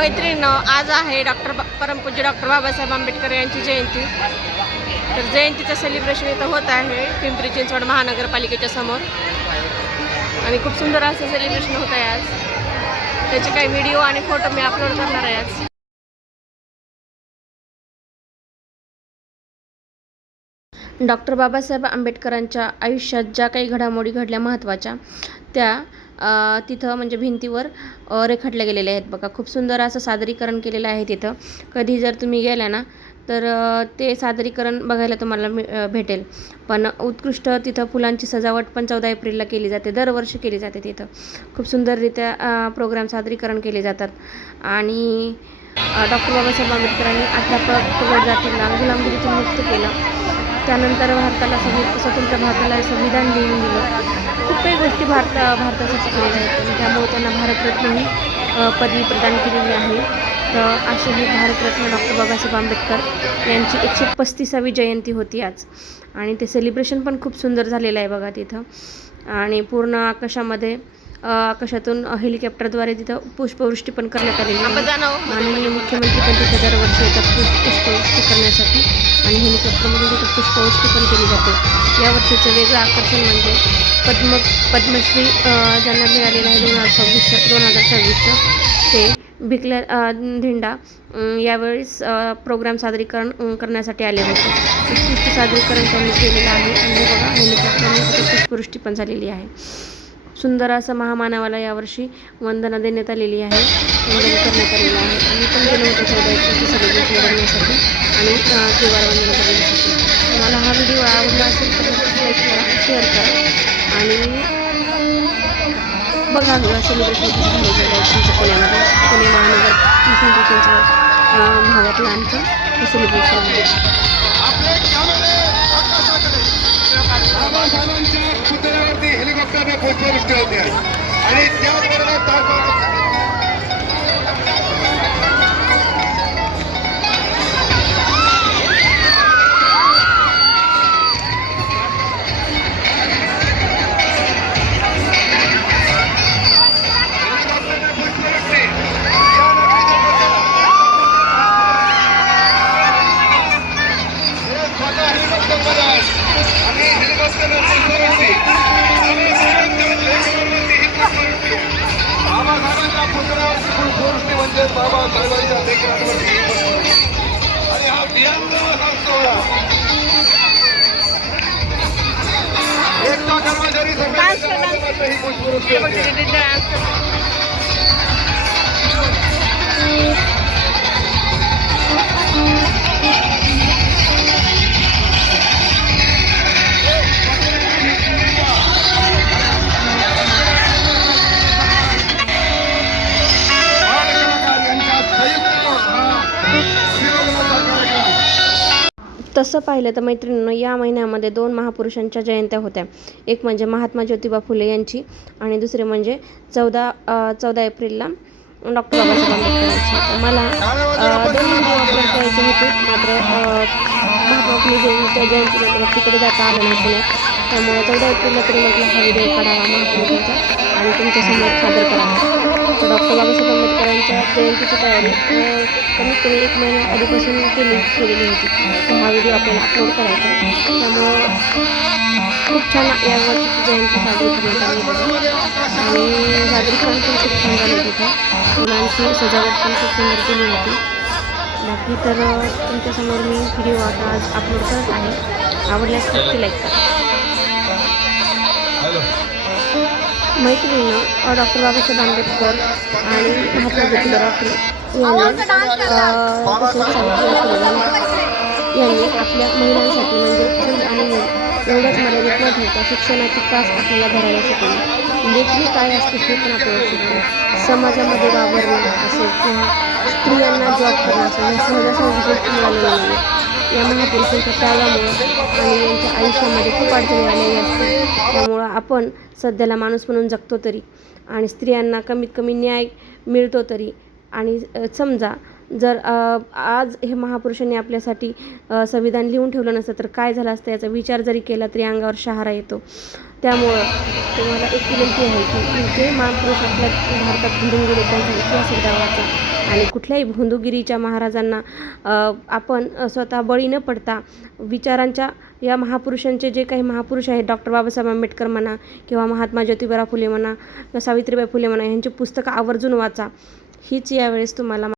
मैत्रिणींनो, आज आहे परमपूज्य डॉक्टर बाबासाहेब आंबेडकर यांची जयंती। तर जयंतीचं सेलिब्रेशन इथं होत आहे पिंपरी चिंचवड महानगरपालिकेच्या समोर आणि खूप सुंदर असं सेलिब्रेशन होत आहे आज। त्याचे काही व्हिडिओ आणि फोटो मी अपलोड करणार आहे आज। डॉक्टर बाबासाहेब आंबेडकरांच्या आयुष्यात ज्या काही घडामोडी घडल्या महत्त्वाच्या त्या तिथं म्हणजे भिंतीवर रेखाटल्या गेलेल्या आहेत बघा। खूप सुंदर असं सादरीकरण केलेलं आहे तिथं। कधी जर तुम्ही गेल्या ना तर ते सादरीकरण बघायला तुम्हाला भेटेल। पण उत्कृष्ट तिथं फुलांची सजावट पण 14 एप्रिलला केली जाते, दरवर्षी केली जाते। तिथं खूप सुंदररित्या प्रोग्राम सादरीकरण केले जातात। आणि डॉक्टर बाबासाहेब आंबेडकरांनी 18 पगड जातींना गुलामगिरीतून मुक्त केलं। त्यानंतर भारताला स्वतंत्र भारताला संविधान लिहून दिलं। खूप काही गोष्टी भारतासाठी केलेल्या आहेत, त्यामुळे त्यांना भारतरत्नही पदवी प्रदान केलेली आहे। तर असे हे भारतरत्न डॉक्टर बाबासाहेब आंबेडकर यांची 135वी जयंती होती आज। आणि ते सेलिब्रेशन पण खूप सुंदर झालेलं आहे बघा तिथं। आणि पूर्ण आकाशातून हेलिकॉप्टरद्वारे तिथं पुष्पवृष्टी पण करण्यात आलेली आहे। माननीय मुख्यमंत्री पण तिथं दरवर्षी येतात पुष्पवृष्टी करण्यासाठी आणि हेलिकॉप्टरमधून तिथं पुष्पवृष्टी पण केली जाते। यावर्षीचं वेगळं आकर्षण म्हणजे पद्मश्री ज्यांना मिळालेलं आहे 2026चं ते भिकल्या धेंडा यावेळेस प्रोग्राम सादरीकरण करण्यासाठी आले होते। उत्कृष्ट सादरीकरण त्यांनी केलेलं आहे आणि बघा हेलिकॉप्टरने तिथे पुष्पवृष्टी पण झालेली आहे। सुंदर असं महामानवाला यावर्षी वंदना देण्यात आलेली आहे, वंदन करण्यात आलेलं आहे। आम्ही पण गेलो होतो 14 एप्रिलचं सेलिब्रेशन करण्यासाठी आणि त्रिवार वंदना करण्यासाठी। तुम्हाला हा व्हिडिओ आवडला असेल तर लाईक करा, शेअर करा आणि बघा सेलिब्रेशन कसं झालं तुमच्या पुणे महानगर पिंपरी चिंचवड भागातलं आमचं सेलिब्रेशन आहे। हेलिकॉप्टरने पुष्पवृष्टी होते आणि त्याचबरोबर बाबासाहेबांच्या लेकरांवरती आणि हा बियांचा सोहळा एकटा कर्मचारी संघटनेच्या ही पुष्पवृष्टी तसं पाहिलं तर मैत्रिणींनो, या महिन्यामध्ये 2 महापुरुषांच्या जयंत्या होत्या। एक म्हणजे महात्मा ज्योतिबा फुले यांची आणि दुसरे म्हणजे 14 एप्रिलला डॉक्टर बाबासाहेब आंबेडकरांची। मला 2 व्हिडिओ अपलोड करायचे होते, मात्र महात्मा फुले जयंतीला मला तिकडे जाता आलं नाही पुण्यात। त्यामुळे 14 एप्रिलला तरी म्हटलं हा व्हिडिओ काढावा महापुरुषांचा आणि तुमच्यासमोर सादर करावा। तर डॉक्टर बाबासाहेब आंबेडकरांच्या जयंतीची तयारी कमीत कमी 1 महिन्या आधीपासून केलेली होती। तर हा व्हिडिओ आपल्याला अपलोड करायचा आहे, त्यामुळं खूप छान या वर्षीची जयंती साजरी करण्यात आली होती आणि सादरीकरण पण खूप छान झालं तिथं। फुलांची सजावट पण खूप सुंदर केली होती। बाकी तर तुमच्यासमोर मी व्हिडिओ आता आज अपलोड करत आहे, आवडल्यास नक्की लाईक करा। मैत्रिणींनो, डॉक्टर बाबासाहेब आंबेडकर आणि महात्मा ज्योतिबा फुले यांनी आपल्या महिलांसाठी म्हणजे चूल आणि मूल एवढंच मर्यादित न ठेवता शिक्षणाची तास आपल्याला धरायला शिकवली। लेखणी काय असते हे पण आपल्याला शिकवलं। समाजामध्ये वावरणं असेल किंवा स्त्रियांना जॉब करणं असेल या सहजासहजी गोष्टी मिळालेल्या नाही। या महापुरुषांच्या त्यागामुळं आणि यांच्या आयुष्यामध्ये खूप अडचणी आलेल्या असतात। त्यामुळं आपण सध्याला माणूस म्हणून जगतो तरी आणि स्त्रियांना कमीत कमी न्याय मिळतो तरी। आणि समजा जर आज हे महापुरुषांनी आपल्यासाठी संविधान लिहून ठेवलं नसतं तर काय झालं असतं याचा विचार जरी केला तरी अंगावर शहारा येतो। त्यामुळं तुम्हाला एक विनंती आहे की जे महापुरुष आपल्या भारतात घडून गेले त्यांचा इतिहास एकदा वाचा आणि कुठल्याही भोंदूगिरीच्या महाराजांना आपण स्वतः बळी न पडता विचारांच्या या महापुरुषांचे जे काही महापुरुष आहेत डॉक्टर बाबासाहेब आंबेडकर म्हणा किंवा महात्मा ज्योतिबा फुले म्हणा किंवा सावित्रीबाई फुले म्हणा यांची पुस्तकं आवर्जून वाचा. हीच यावेळेस तुम्हाला